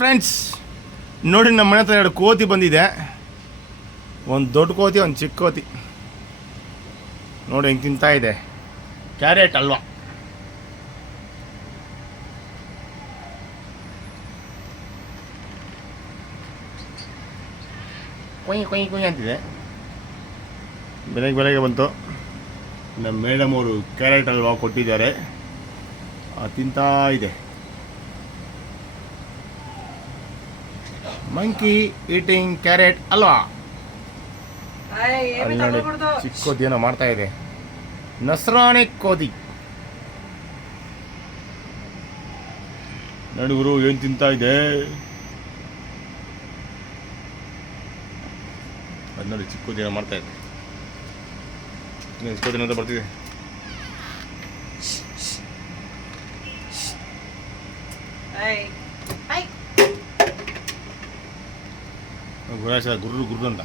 Friends, ನೋಡಿ ನಮ್ಮ ಮನೆ ಹತ್ರ 2 ಕೋತಿ ಬಂದಿದೆ. ಒಂದು ದೊಡ್ಡ ಕೋತಿ, ಒಂದು ಚಿಕ್ಕ ಕೋತಿ. ನೋಡಿ ಹೆಂಗೆ ತಿಂತಾ ಇದೆ ಕ್ಯಾರೆಟ್ ಅಲ್ವಾ. ಕೊಯ್ ಕೊಯ್ ಕೊಯ್ ಅಂತಿದೆ. ಬೆಳಗ್ಗೆ ಬಂತು. ನಮ್ಮ ಮೇಡಮ್ ಅವರು ಕ್ಯಾರೆಟ್ ಹಲ್ವಾ ಕೊಟ್ಟಿದ್ದಾರೆ, ತಿಂತಾ ಇದೆ. ಮಂಕಿ ಈಟಿಂಗ್ ಕ್ಯಾರೆಟ್ ಅಲ್ವಾ. ಅಲ್ಲಿ ನೋಡಿ ಚಿಕ್ಕ ಕೋತಿ ಏನೋ ಮಾಡ್ತಾ ಇದೆ. ನಸ್ರಾಣಿ ಕೋತಿ ನೋಡಿ ಗುರು ಏನು ತಿಂತಾ ಇದೆ. ಅದು ನೋಡಿ ಚಿಕ್ಕ ಕೋತಿ ಏನೋ ಮಾಡ್ತಾ ಇದೆ. ಕೋತಿ ಅಂತ ಬರ್ತಿದೆ. ಗುರು ಗುರು ಅಂತ